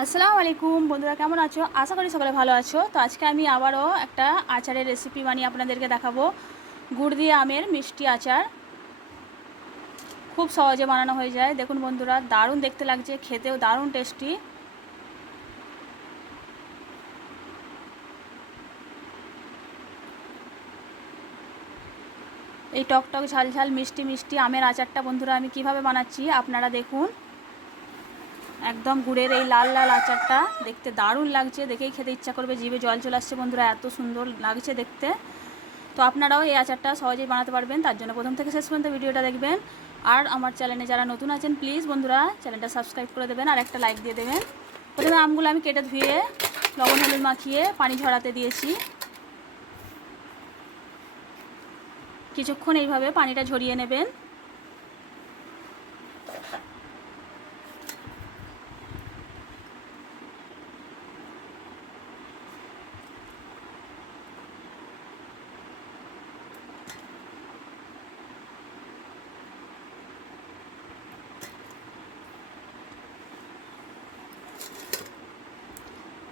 আসসালামু আলাইকুম বন্ধুরা, কেমন আছো? আশা করি সকলে ভালো আছো। তো আজকে আমি আবারও একটা আচারের রেসিপি বানিয়ে আপনাদেরকে দেখাবো। গুড় দিয়ে আমের মিষ্টি আচার। খুব সহজে বানানো হয়ে যায়। দেখুন বন্ধুরা, দারুণ দেখতে লাগছে, খেতেও দারুণ টেস্টি এই টক টক ঝাল ঝাল মিষ্টি মিষ্টি আমের আচারটা বন্ধুরা আমি কীভাবে বানাচ্ছি আপনারা দেখুন। একদম গুড়ের এই লাল লাল আচারটা দেখতে দারুণ লাগছে, দেখেই খেতে ইচ্ছা করবে, জিভে জল চলে আসছে বন্ধুরা, এত সুন্দর লাগছে দেখতে। তো আপনারাও এই আচারটা সহজেই বানাতে পারবেন, তার জন্য প্রথম থেকে শেষ পর্যন্ত ভিডিওটা দেখবেন। আর আমার চ্যানেলে যারা নতুন আছেন প্লিজ বন্ধুরা, চ্যানেলটা সাবস্ক্রাইব করে দেবেন আর একটা লাইক দিয়ে দেবেন। প্রথমে আমগুলো আমি কেটে ধুয়ে, লবণ, হলুদ মাখিয়ে পানি ঝরাতে দিয়েছি। কিছুক্ষণ এইভাবে পানিটা ঝরিয়ে নেবেন।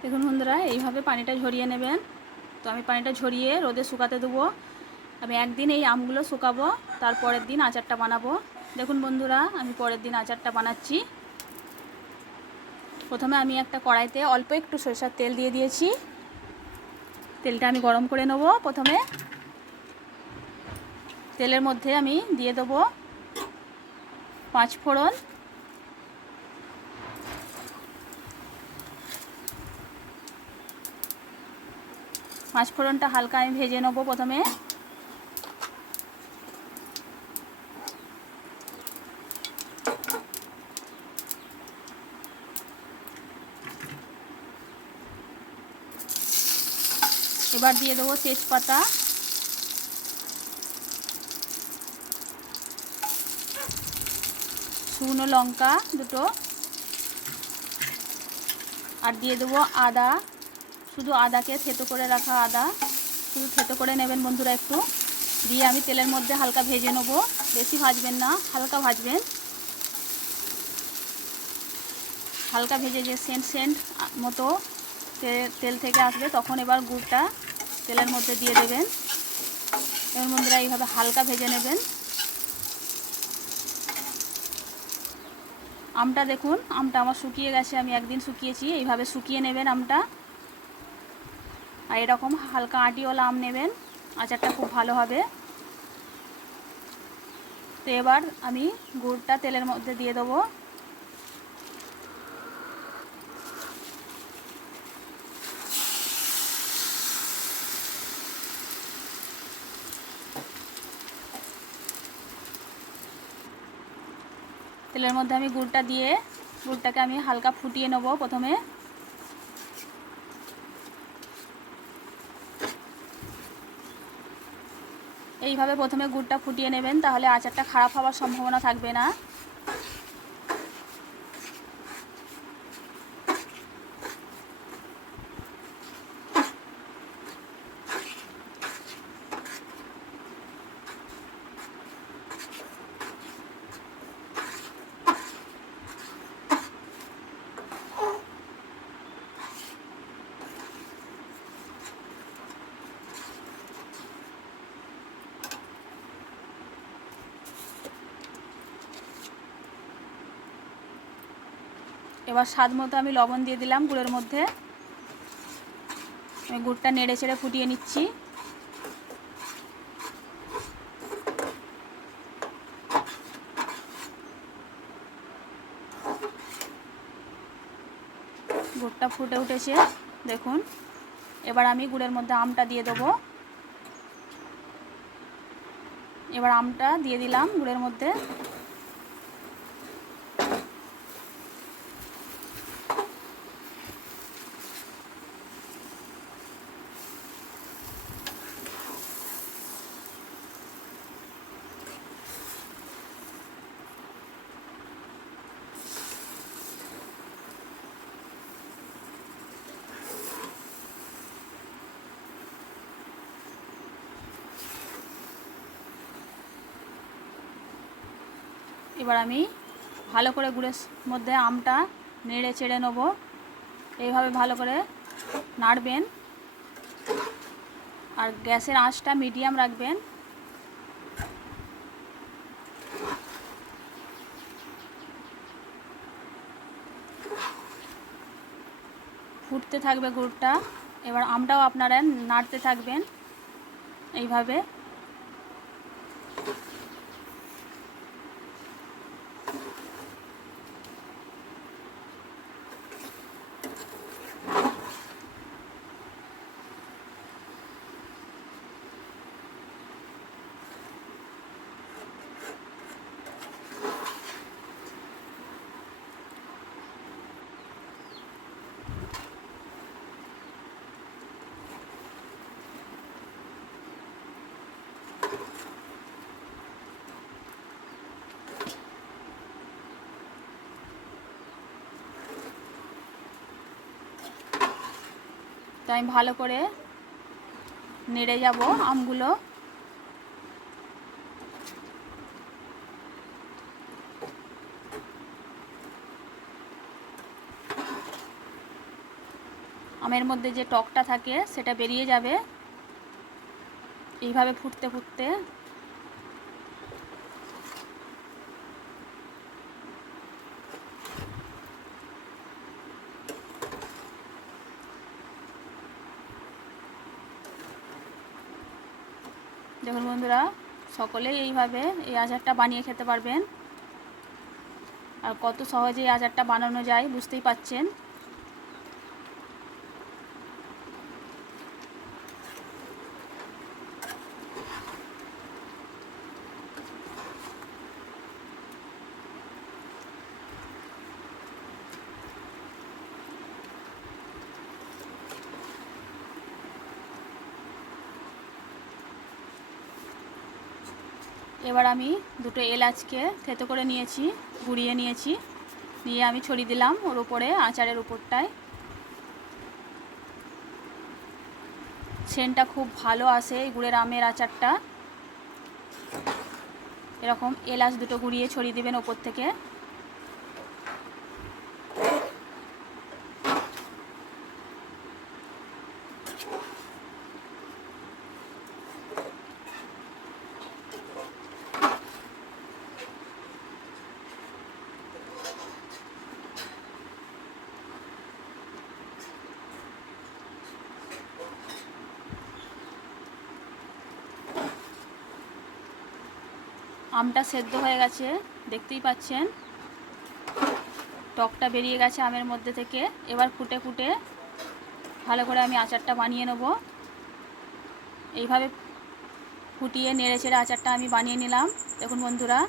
দেখুন বন্ধুরা, এইভাবে পানিটা ঝরিয়ে নেবেন। তো আমি পানিটা ঝরিয়ে রোদে শুকাতে দেবো। আমি একদিন এই আমগুলো শুকাবো তারপরের দিন আচারটা বানাবো। দেখুন বন্ধুরা, আমি পরের দিন আচারটা বানাচ্ছি। প্রথমে আমি একটা কড়াইতে অল্প একটু সরষার তেল দিয়ে দিয়েছি। তেলটা আমি গরম করে নেব প্রথমে। তেলের মধ্যে আমি দিয়ে দেবো পাঁচ ফোড়ন। পাঁচ ফোড়নটা হালকা আমি ভেজে নেব প্রথমে। এবার দিয়ে দেবো তেজপাতা। শুকনো লঙ্কা দুটো। আর দিয়ে দেবো আদা। শুধু আদাকে থেতো করে রাখা আদা। শুধু থেতো করে নেবেন বন্ধুরা একটু। দিয়ে আমি তেলের মধ্যে হালকা ভেজে নেব। বেশি ভাজবেন না, হালকা ভাজবেন। হালকা ভেজে যে সেন্ট সেন্ট মতো তেল থেকে আসবে, তখন এবার গুড়টা তেলের মধ্যে দিয়ে দেবেন। এর বন্ধুরা এইভাবে হালকা ভেজে নেবেন। আমটা দেখুন, আমটা আমার শুকিয়ে গেছে, আমি একদিন শুকিয়েছি। এইভাবে শুকিয়ে নেবেন আমটা। আর এরকম হালকা আটিওয়ালা আম নেবেন, আচারটা খুব ভালো হবে। তো এবার আমি গুড়টা তেলের মধ্যে দিয়ে দেবো। তেলের মধ্যে আমি গুড়টা দিয়ে, গুড়টাকে আমি হালকা ফুটিয়ে নেব প্রথমে। এইভাবে প্রথমে গুড়টা ফুটিয়ে নেবেন তাহলে আচারটা খারাপ হওয়ার সম্ভাবনা থাকবে না। এবার স্বাদ মতো আমি লবণ দিয়ে দিলাম গুড়ের মধ্যে। আমি গুড়টা নেড়ে চেড়ে ফুটিয়ে নিচ্ছি। গুড়টা ফুটে উঠেছে, দেখুন। এবার আমি গুড়ের মধ্যে আমটা দিয়ে দেবো। এবার আমটা দিয়ে দিলাম গুড়ের মধ্যে। এবার আমি ভালো করে গুড়ের মধ্যে আমটা নেড়ে চেড়ে নেব। এইভাবে ভালো করে নাড়বেন। আর গ্যাসের আঁচটা মিডিয়াম রাখবেন। ফুটতে থাকবে গুড়টা। এবার আমটাও আপনারা নাড়তে থাকবেন। এইভাবে আমি ভালো করে নেড়ে যাব আমগুলো। আমের মধ্যে যে টকটা থাকে, সেটা বেরিয়ে যাবে। এইভাবে ফুটতে ফুটতে দেখুন বন্ধুরা, সকলেই এইভাবে এই আচারটা বানিয়ে খেতে পারবেন। আর কত সহজে এই আচারটা বানানো যায় বুঝতেই পাচ্ছেন। এবার আমি দুটো এলাচকে থেতো করে নিয়েছি, গুঁড়িয়ে নিয়েছি। নিয়ে আমি ছড়িয়ে দিলাম ওর উপরে আচারের উপরটায়। সেনটা খুব ভালো আসে এই গুড়ের আমের আচারটা। এরকম এলাচ দুটো গুঁড়িয়ে ছড়িয়ে দিবেন ওপর থেকে। আমটা সেদ্ধ হয়ে গেছে, দেখতেই পাচ্ছেন। টকটা বেরিয়ে গেছে আমের মধ্যে থেকে। এবার ফুটে ফুটে ভালো করে আমি আচারটা বানিয়ে নেব। এইভাবে ফুটিয়ে নেড়ে চেড়ে আচারটা আমি বানিয়ে নিলাম। দেখুন বন্ধুরা,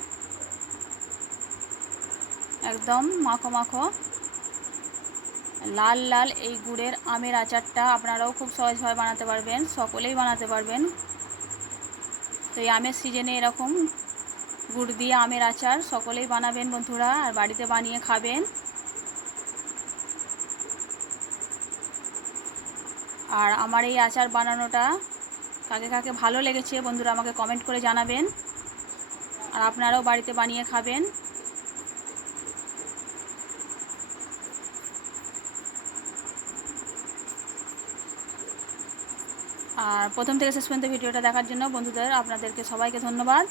একদম মাখো মাখো, লাল লাল এই গুড়ের আমের আচারটা আপনারাও খুব সহজভাবে বানাতে পারবেন, সকলেই বানাতে পারবেন। তো এই আমের সিজনে এরকম গুড় দিয়ে আমের আচার। সকলেই বানাবেন বন্ধুরা, আর বাড়িতে বানিয়ে খাবেন। আর আমার এই আচার বানানোটা কাকে কাকে ভালো লেগেছে বন্ধুরা আমাকে কমেন্ট করে জানাবেন। আর আপনারাও বাড়িতে বানিয়ে খাবেন। আর প্রথম থেকে শেষ পর্যন্ত ভিডিওটা দেখার জন্য বন্ধুদের আপনাদেরকে সবাইকে ধন্যবাদ।